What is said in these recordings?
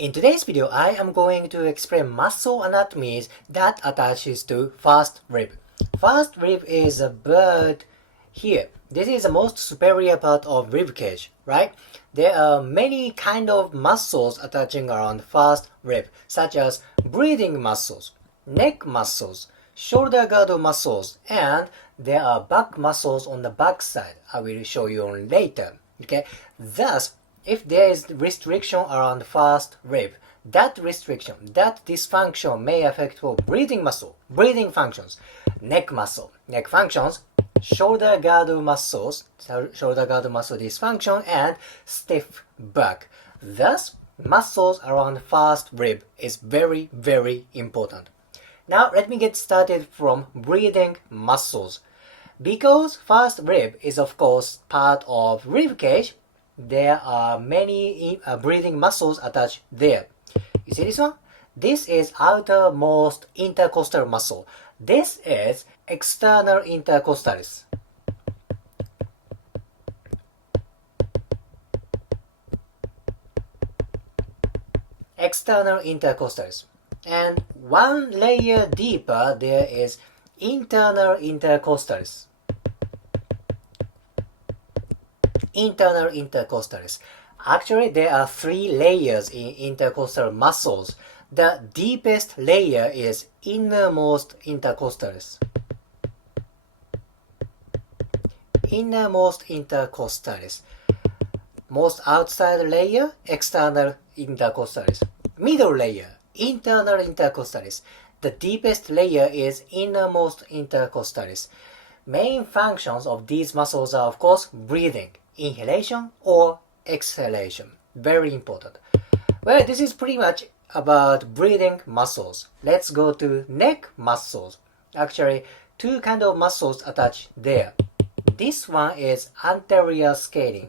In today's video, I am going to explain muscle anatomies that attaches to first rib. First rib is about here. This is the most superior part of rib cage, right? There are many kind of muscles attaching around first rib, such as breathing muscles, neck muscles, shoulder girdle muscles, and there are back muscles on the back side. I will show you on later. Okay, thus if there is restriction around first rib, that restriction, that dysfunction may affect breathing muscle, breathing functions, neck muscle, neck functions, shoulder girdle muscles, shoulder girdle muscle dysfunction, and stiff back. Thus, muscles around first rib is very, very important. Now, let me get started from breathing muscles. Because first rib is of course part of rib cage, there are many breathing muscles attached there. You see this one? This is outermost intercostal muscle. This is external intercostalis. External intercostalis. And one layer deeper, there is internal intercostalis. Internal intercostalis. Actually, there are three layers in intercostal muscles. The deepest layer is innermost intercostalis. Innermost intercostalis. Most outside layer, external intercostalis. Middle layer, internal intercostalis. The deepest layer is innermost intercostalis. Main functions of these muscles are, of course, breathing, inhalation or exhalation. Very important. Well, this is pretty much about breathing muscles. Let's go to neck muscles. Actually, two kind of muscles attached there. This one is anterior scalene.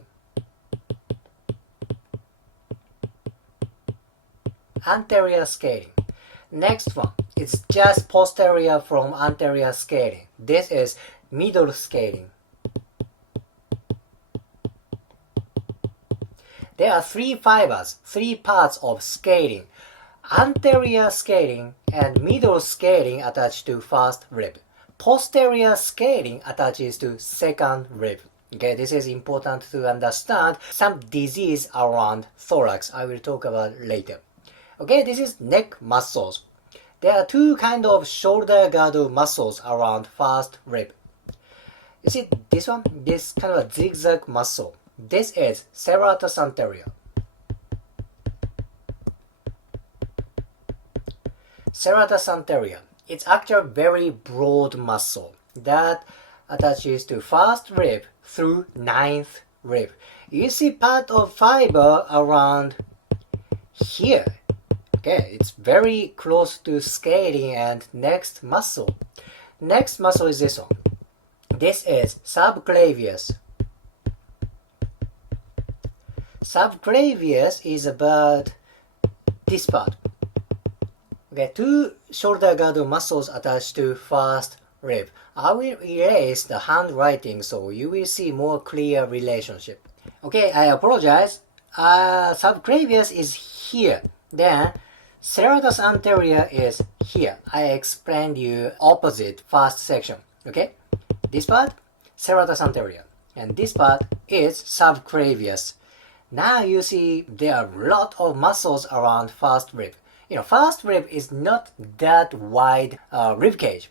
Anterior scalene. Next one is just posterior from anterior scalene. This is middle scalene. There are three fibers, three parts of scalene. Anterior scalene and middle scalene attach to first rib. Posterior scalene attaches to second rib. Okay, this is important to understand some disease around thorax. I will talk about later. Okay, this is neck muscles. There are two kind of shoulder girdle muscles around first rib. You see this one? This kind of a zigzag muscle. This is serratus anterior. Serratus anterior. It's actually a very broad muscle that attaches to first rib through ninth rib. You see part of fiber around here. Okay, it's very close to scalene and next muscle. Next muscle is this one. This is subclavius. Subclavius is about this part. Okay, two shoulder girdle muscles attached to first rib. I will erase the handwriting so you will see more clear relationship. Okay, I apologize. Subclavius is here. Then serratus anterior is here. I explained you opposite first section. Okay, this part serratus anterior, and this part is subclavius. Now you see there are a lot of muscles around first rib. You know, first rib is not that wide rib cage.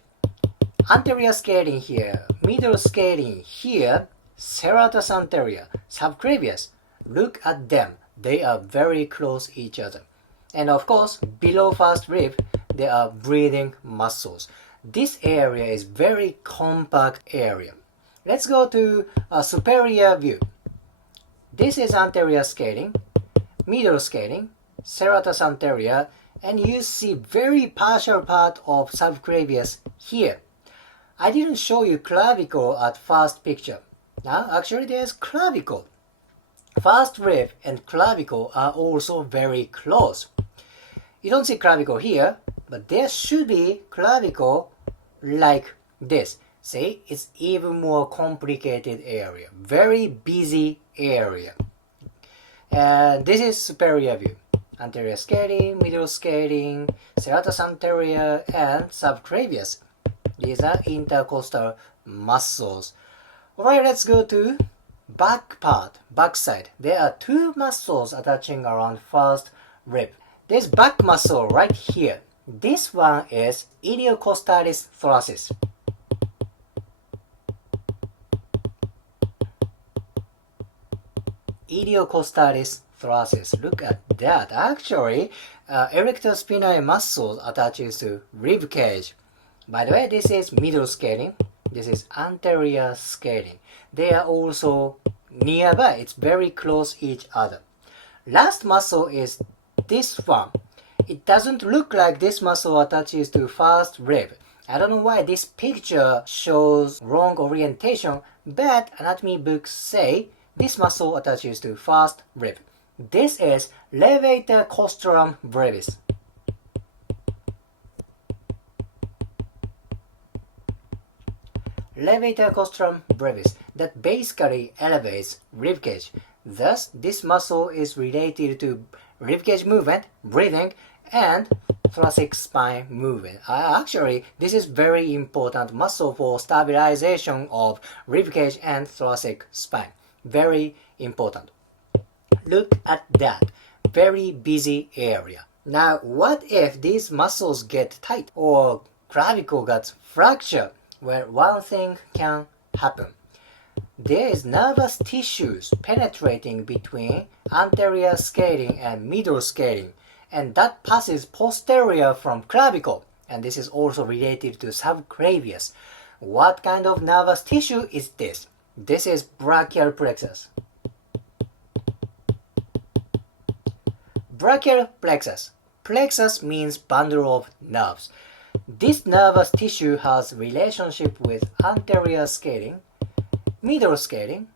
Anterior scalene here, middle scalene here, serratus anterior, subclavius. Look at them. They are very close each other. And of course, below first rib, there are breathing muscles. This area is very compact area. Let's go to a superior view. This is anterior scalene, middle scalene, serratus anterior, and you see very partial part of subclavius here. I didn't show you clavicle at first picture. Now, actually there's clavicle. First rib and clavicle are also very close. You don't see clavicle here, but there should be clavicle like this. See, it's even more complicated area. Very busy area. And this is superior view. anterior scalene, middle scalene, serratus anterior, and subclavius. These are intercostal muscles. Alright, let's go to back part, back side. There are two muscles attaching around first rib. There's back muscle right here. This one is iliocostalis thoracis. Iliocostalis thoracis. Look at that. Actually, erector spinae muscle attaches to rib cage. By the way, this is middle scalene. This is anterior scalene. They are also nearby. It's very close each other. Last muscle is this one. It doesn't look like this muscle attaches to first rib. I don't know why this picture shows wrong orientation, but anatomy books say this muscle attaches to first rib. This is levator costrum brevis. Levator costrum brevis that basically elevates ribcage. Thus, this muscle is related to ribcage movement, breathing, and thoracic spine movement. Actually, this is very important muscle for stabilization of ribcage and thoracic spine. Very important. Look at that. Very busy area. Now, what if these muscles get tight or clavicle gets fractured? Well, one thing can happen. There is nervous tissues penetrating between anterior scalene and middle scalene, and that passes posterior from clavicle, and this is also related to subclavius. What kind of nervous tissue is this? This is brachial plexus. Brachial plexus. Plexus means bundle of nerves. This nervous tissue has relationship with anterior scalene, middle scalene,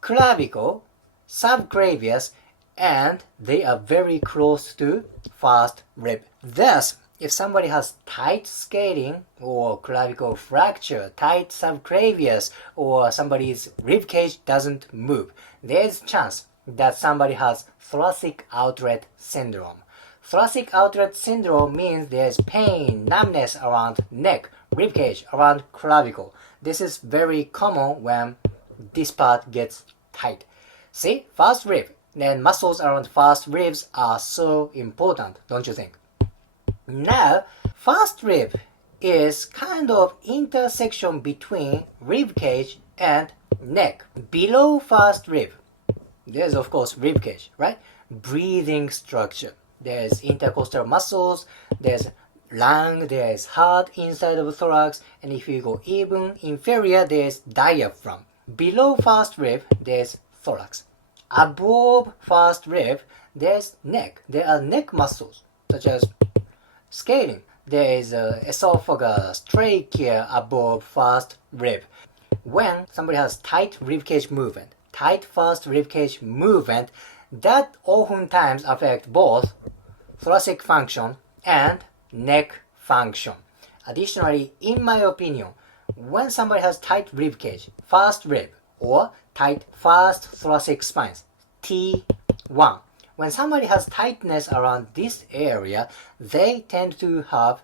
clavicle, subclavius, and they are very close to first rib. Thus, if somebody has tight scalene or clavicle fracture, tight subclavius, or somebody's rib cage doesn't move, there's a chance that somebody has thoracic outlet syndrome. Thoracic outlet syndrome means there's pain, numbness around neck, rib cage, around clavicle. This is very common when this part gets tight. See, first rib, then muscles around first ribs are so important, don't you think? Now, first rib is kind of intersection between rib cage and neck. Below first rib, there's of course rib cage, right? Breathing structure. There's intercostal muscles, there's lung, there's heart inside of thorax, and if you go even inferior, there's diaphragm. Below first rib, there's thorax. Above first rib, there's neck. There are neck muscles, such as scalene. There is esophagus, trachea above first rib. When somebody has tight ribcage movement, tight first ribcage movement, that oftentimes affect both thoracic function and neck function. Additionally, in my opinion, when somebody has tight ribcage, first rib, or tight first thoracic spines, T1, when somebody has tightness around this area, they tend to have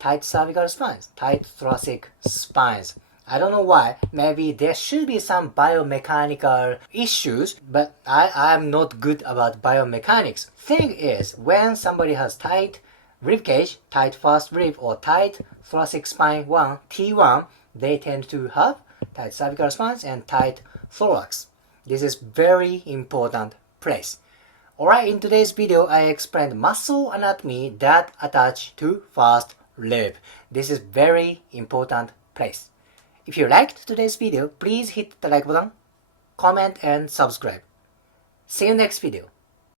tight cervical spines, tight thoracic spines. I don't know why. Maybe there should be some biomechanical issues, but I'm not good about biomechanics. Thing is, when somebody has tight rib cage, tight first rib, or tight thoracic spine 1, T1, they tend to have tight cervical spines and tight thorax. This is very important place. Alright, in today's video, I explained muscle anatomy that attach to first rib. This is very important place. If you liked today's video, please hit the like button, comment and subscribe. See you next video.